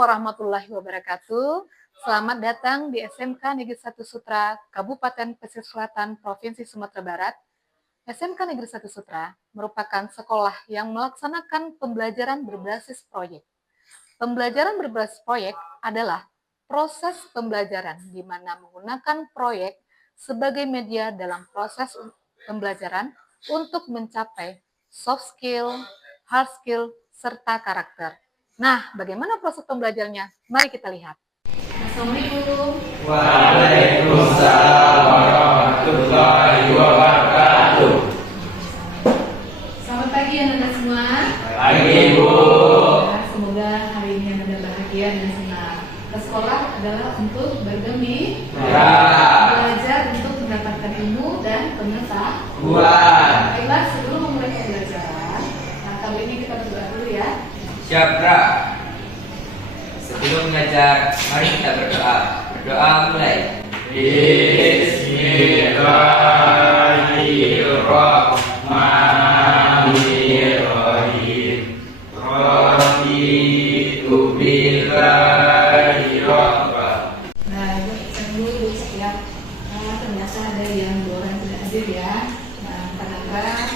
warahmatullahi wabarakatuh. Selamat datang di SMK Negeri 1 Sutra, Kabupaten Pesisir Selatan, Provinsi Sumatera Barat. SMK Negeri 1 Sutra merupakan sekolah yang melaksanakan pembelajaran berbasis proyek. Pembelajaran berbasis proyek adalah proses pembelajaran di mana menggunakan proyek sebagai media dalam proses pembelajaran untuk mencapai soft skill, hard skill, serta karakter. Nah, bagaimana proses pembelajarannya? Mari kita lihat. Assalamualaikum. Waalaikumsalam warahmatullahi wabarakatuh. Selamat pagi anak-anak semua. Pagi, Bu. Semoga hari ini Anda bahagia dan senang. Ke sekolah adalah untuk Ya. belajar untuk mendapatkan ilmu dan pengetahuan. Baiklah, sebelum memulai pembelajaran, kali ini kita berdoa dulu ya. Siap, Ra. Sebelum mengajar, mari kita berdoa. Berdoa mulai. Bismillahirrahmanirrahim. Raditu billahi rabba. Nah, Ibu cek dulu ya. Ternyata ada yang dua orang tidak hadir ya. Nah, Kanaka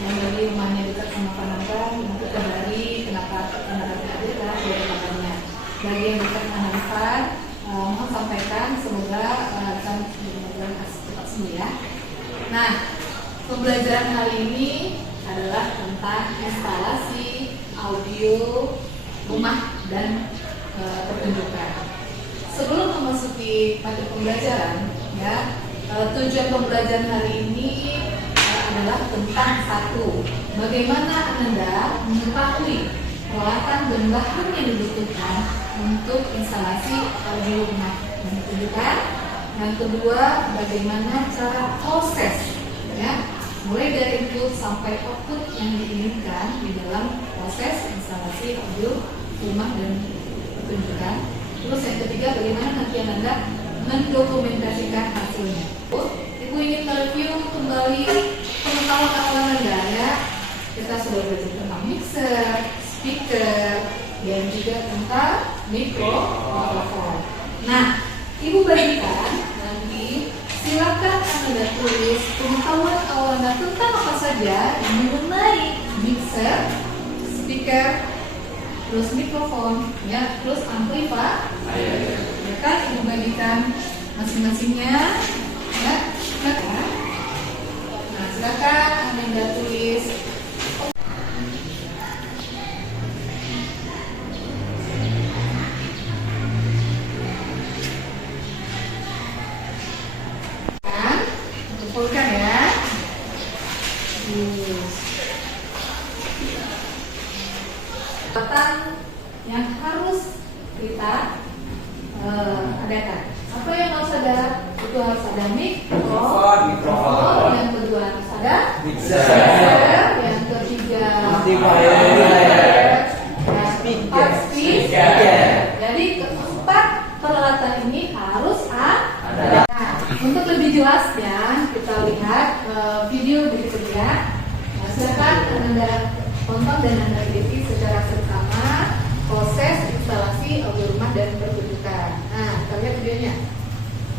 yang dari rumahnya dekat sama Kanaka, nanti kabari kenapa Kanaka tidak hadir lah dari kabarnya. Bagi yang dekat Kanaka, mohon sampaikan semoga akan benar-benar cepat sembuh ya. Nah, pembelajaran hari ini adalah tentang instalasi audio rumah dan pertunjukan. Sebelum memasuki pada pembelajaran, ya, tujuan pembelajaran hari ini adalah tentang satu, bagaimana Anda mengetahui peralatan dan bahan yang dibutuhkan untuk instalasi audio rumah dan pertunjukan. Yang kedua, bagaimana cara proses, ya, mulai dari input sampai output yang diinginkan di dalam proses instalasi audio rumah dan pertunjukan. Terus yang ketiga, bagaimana nanti Anda mendokumentasikan hasilnya. Ibu ingin mereview kembali pengetahuan awal Anda ya. Kita sudah belajar tentang mixer, speaker, dan juga tentang mikrofon. Nah, Ibu bagikan nanti silakan Anda tulis pengetahuan awal Anda tentang apa saja yang mengenai mixer, speaker, terus mikrofon, ya, terus amplifier, ya kan, Ibu bagikan masing-masingnya, ya. Nah, silakan Anda tulis. Kumpulkan ya. Peralatan yang harus kita adakan. Apa yang harus ada? Itu harus ada mikrofon. Yang kedua harus ada mixer. Yang ketiga speaker. Jadi keempat peralatan ini harus ada. Untuk lebih jelasnya kita lihat video berikutnya. Nah, silakan Anda tonton dan Anda ikuti secara seksama proses instalasi audio rumah dan pertunjukan. Nah, kita lihat videonya.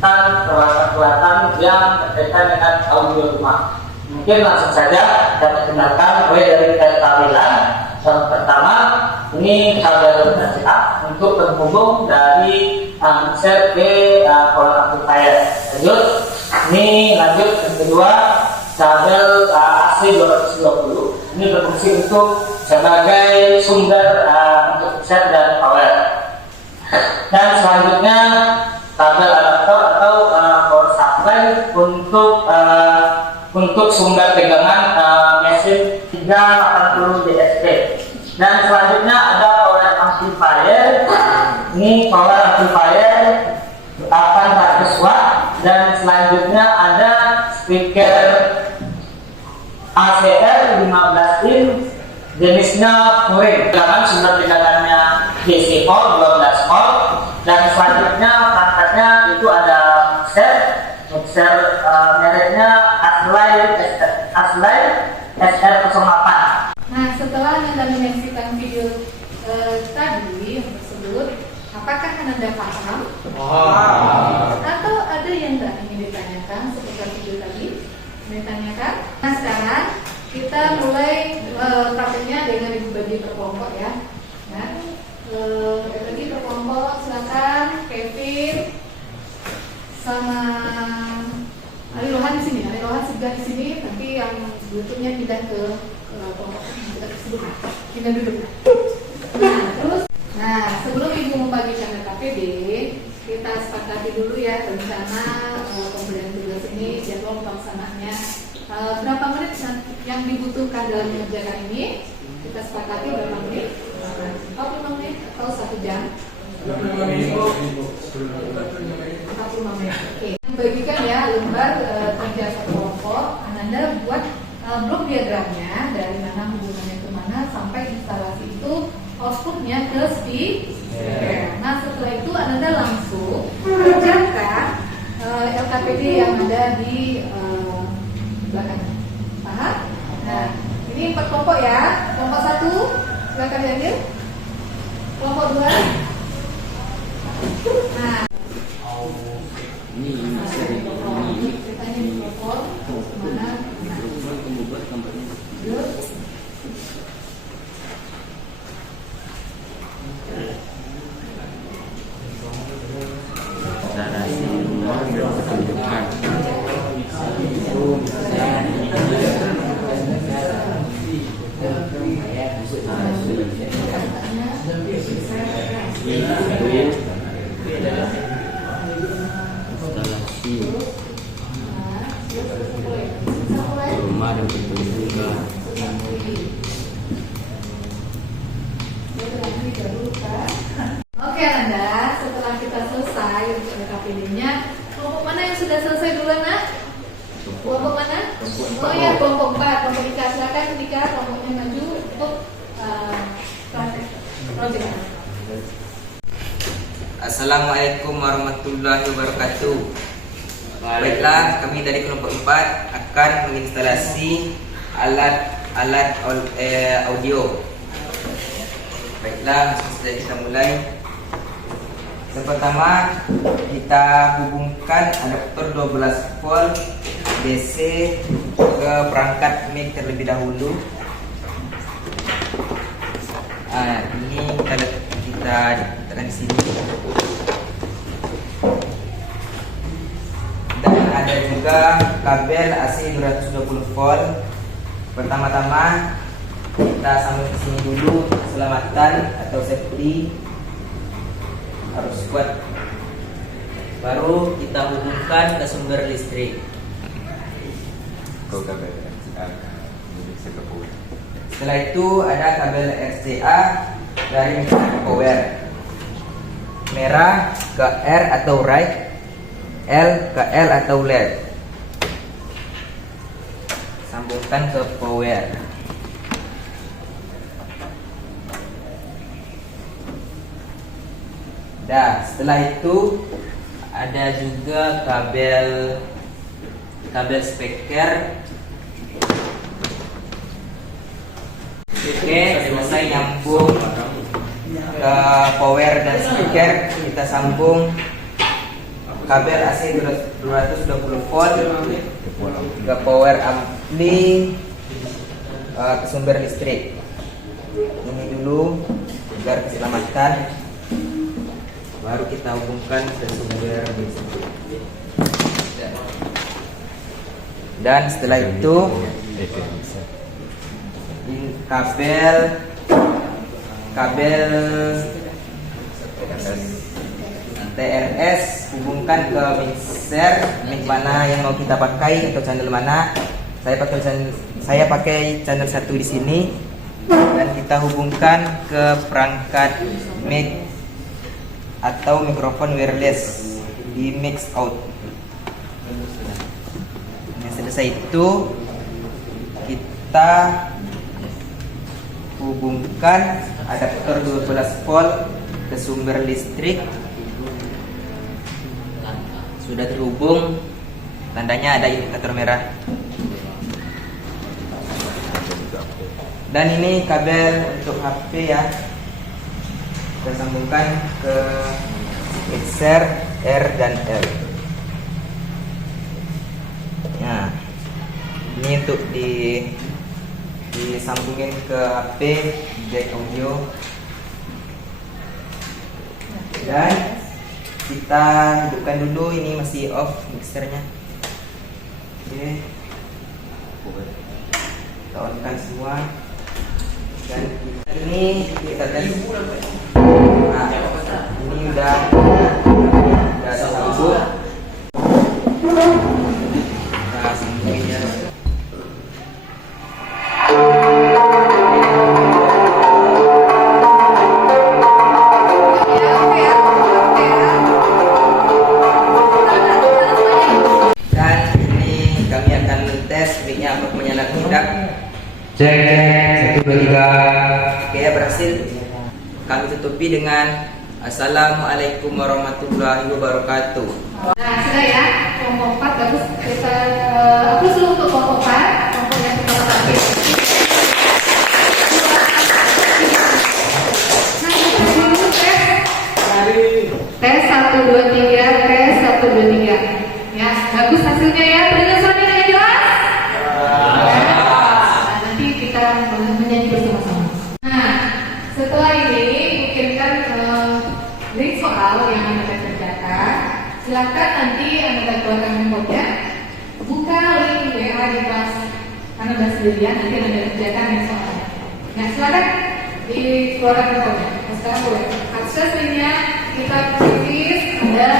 Peralatan-peralatan yang berkaitan dengan audio rumah. Mungkin langsung saja kita kenalkan mulai dari tampilan. Yang pertama, ini kabel VCA untuk penghubung dari mixer ke power amplifier. Lanjut yang kedua, kabel AC 220. Ini berfungsi untuk sebagai sumber untuk mixer dan power. Dan selanjutnya kabel adaptor atau power supply untuk sumber pegangan mesin 380 DSP. Dan selanjutnya ada power amplifier. Ini power amplifier 800 watt. Dan selanjutnya ada speaker ACR 15 inch jenisnya Furing. Sumber pegangannya DC volt 12 volt. Dan selanjutnya perangkatnya itu ada mixer mereknya Aslay SR08. Nah, setelah Anda menyaksikan video tadi tersebut, Apakah Ananda paham? Atau ada yang tidak ingin ditanyakan seputar video tadi? Ditanyakan? Nah sekarang kita mulai prakteknya dengan dibagi per kelompok ya. Nah, bagi per kelompok, silakan Kevin sama Ali Lohan di sini, Ali Lohan sudah di sini. Nanti yang berikutnya pindah ke kelompok kita tersebut. Pindah duduk. Nah, terus, sebelum ibu membagikan KPD, kita sepakati dulu ya rencana pemberian tugas ini, jadwal pelaksanaannya. Berapa menit yang dibutuhkan dalam mengerjakan ini? Kita sepakati berapa menit? 45 menit atau 1 jam? 45 menit. Oke. Bagikan ya lembar kerja satu kelompok. Ananda buat blok diagramnya dari mana hubungannya ke mana sampai instalasi itu outputnya ke speaker. Nah setelah itu Ananda langsung kerjakan LKPD yang ada di belakang. Paham? Nah ini 4 kelompok ya. Kelompok 1 silakan diambil. Kelompok 2. Nah ceritanya di kelompok kemana? Oke Ananda, setelah kita selesai untuk KPD-nya, kelompok mana yang sudah selesai duluan nah? Kelompok mana? Oh ya, kelompok 4, kelompok Ika. Silakan Ika, kelompoknya maju untuk project. Assalamualaikum warahmatullahi wabarakatuh. Baiklah, kami dari kelompok 4 akan menginstalasi alat audio. Baiklah, sudah kita mulai. Yang pertama, kita hubungkan adaptor 12 volt DC ke perangkat mic terlebih dahulu. Ini kita letakkan di sini. Dan ada juga kabel AC 220 volt. Pertama-tama kita sambung ke sini dulu, keselamatan atau safety harus kuat. Baru kita hubungkan ke sumber listrik. Setelah itu ada kabel RCA dari power. Merah ke R atau right, L ke L atau left. Sambungkan ke power. Nah, setelah itu ada juga kabel speaker. Oke, selesai nyambung ke power dan speaker, kita sambung kabel AC 220 volt ke power ampli ke sumber listrik. Ini dulu agar keselamatan. Baru kita hubungkan ke sumber listrik. Dan setelah itu kabel TRS hubungkan ke mixer, mic mana yang mau kita pakai atau channel mana. Saya pakai channel 1 di sini, dan kita hubungkan ke perangkat mic atau mikrofon wireless di mix out. Nah, selesai itu kita hubungkan adaptor 12 volt ke sumber listrik. Sudah terhubung, tandanya ada indikator merah. Dan ini kabel untuk HP ya. kita sambungkan ke mixer R dan L. Nah, ini untuk disambungin ke HP jack audio, dan kita hidupkan dulu. Ini masih off mixernya. Oke, kita on-kan semua, dan ini kita tes. Nah, ini udah sambung. Nah, sambunginnya. Dan ini kami akan tes mic-nya untuk menyala tidak. Cek 1 2 3. Oke, berhasil. Kami tutupi dengan Assalamualaikum warahmatullahi wabarakatuh. Nah, sudah ya, kelompok 4 bagus. Kita hapus dulu untuk kelompok 4. Kelompok yang pertama tadi. Nah, kita dulu tes 1 2 3, tes 1 2 3. Ya, bagus hasilnya ya. Terdengar suaranya dengan jelas? Nah, nanti kita menyanyi bersama-sama. Nah, setelah ini mungkin kan link soal yang Anda kerjakan. Silakan nanti Anda keluarkan handphonenya, buka link WA di kelas karena sudah sendirian, nanti Anda kerjakan yang soalnya. Nah, silakan dikeluarkan handphonenya. Nah, sekarang boleh akses linknya, kita kritis, Anda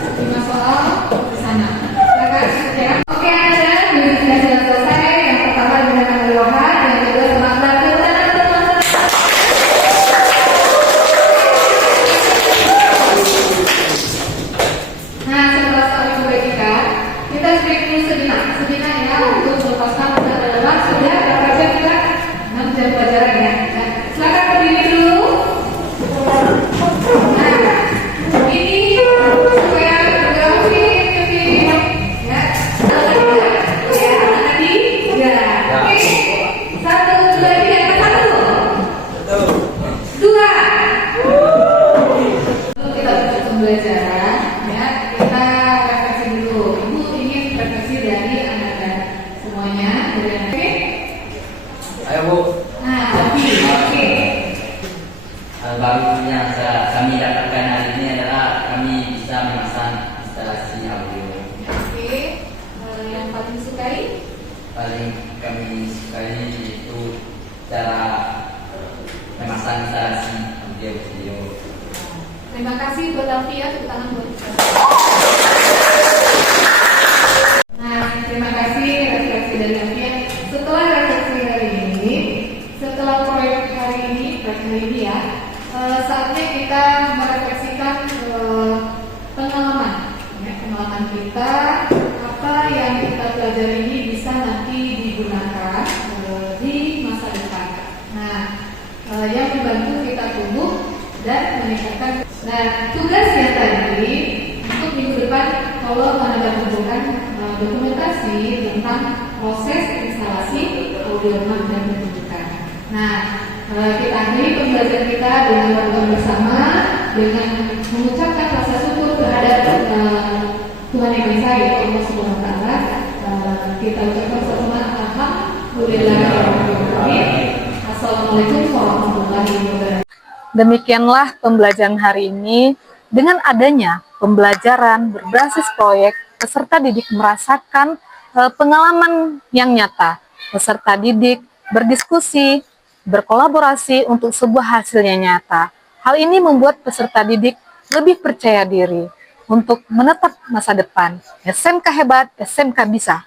5 soal di sana. Silakan kerjakan. Oke, Anda sudah selesai. Yang pertama dengan Lohan, yang kedua semangat. Nah, setelah soal itu kita break dulu sejenak ya, untuk melepaskan penat lelah. Sudah berapa jam kita? 6 jam pelajaran ya. Nah, silakan berdiri dulu. Nah, ini supaya grafik ya. Ya, tadi ya. Oke. 1 2 3, 1 2. Kita tutup pembelajaran ya. Kita refleksi dulu. Ibu ingin refleksi dari Anda semuanya. Oke? Ayo Bu. Nah, oke. Baru yang kami dapatkan hari ini adalah kami bisa memasang instalasi audio. Oke. Yang paling disukai? Paling kami sukai itu cara memasang instalasi audio video. Terima kasih buat Alfia, tepuk tangan buat kita. Nah, terima kasih refleksi dari Alfia. Setelah refleksi hari ini, setelah proyek hari ini ya, saatnya kita merefleksikan pengalaman, ya, pengalaman kita, apa yang kita pelajari ini bisa nanti digunakan di masa depan. Nah, yang membantu kita tumbuh dan meningkatkan. Nah, tugas yang tadi untuk minggu depan, kalau Anda kumpulkan dokumentasi tentang proses instalasi audio dan pertunjukan. Nah, kita akhiri pembelajaran kita dengan berdoa bersama, dengan mengucapkan rasa syukur terhadap Tuhan Yang Maha Esa, yaitu Allah Subhanahu Wa Taala. Kita ucapkan bersama alhamdulillahirobbilalamin. Assalamualaikum warahmatullahi wabarakatuh. Demikianlah pembelajaran hari ini. Dengan adanya pembelajaran berbasis proyek, peserta didik merasakan pengalaman yang nyata. Peserta didik berdiskusi, berkolaborasi untuk sebuah hasil yang nyata. Hal ini membuat peserta didik lebih percaya diri untuk menetap masa depan. SMK hebat, SMK bisa.